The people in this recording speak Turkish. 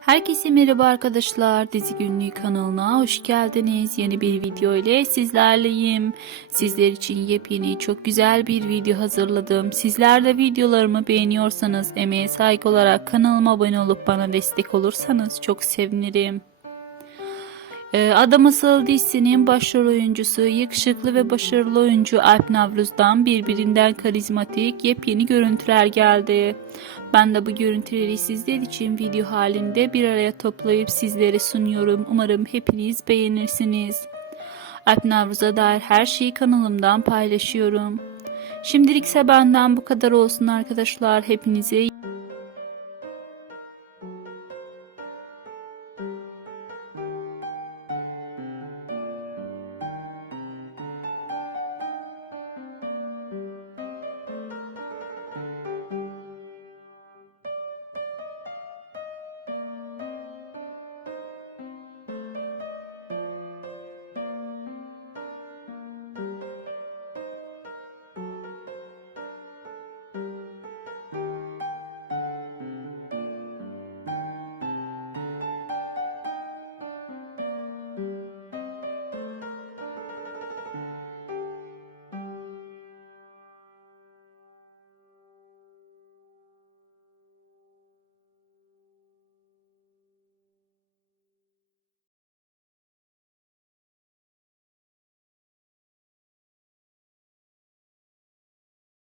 Herkese merhaba arkadaşlar. Dizi Günlüğü kanalına hoş geldiniz. Yeni bir video ile sizlerleyim. Sizler için yepyeni çok güzel bir video hazırladım. Sizler de videolarımı beğeniyorsanız emeğe saygı olarak kanalıma abone olup bana destek olursanız çok sevinirim. Ee, Adam Asıl dizisinin başrol oyuncusu, yakışıklı ve başarılı oyuncu Alp Navruz'dan birbirinden karizmatik yepyeni görüntüler geldi. Ben de bu görüntüleri sizler için video halinde bir araya toplayıp sizlere sunuyorum. Umarım hepiniz beğenirsiniz. Alp Navruz'a dair her şeyi kanalımdan paylaşıyorum. Şimdilikse benden bu kadar olsun arkadaşlar. Hepinize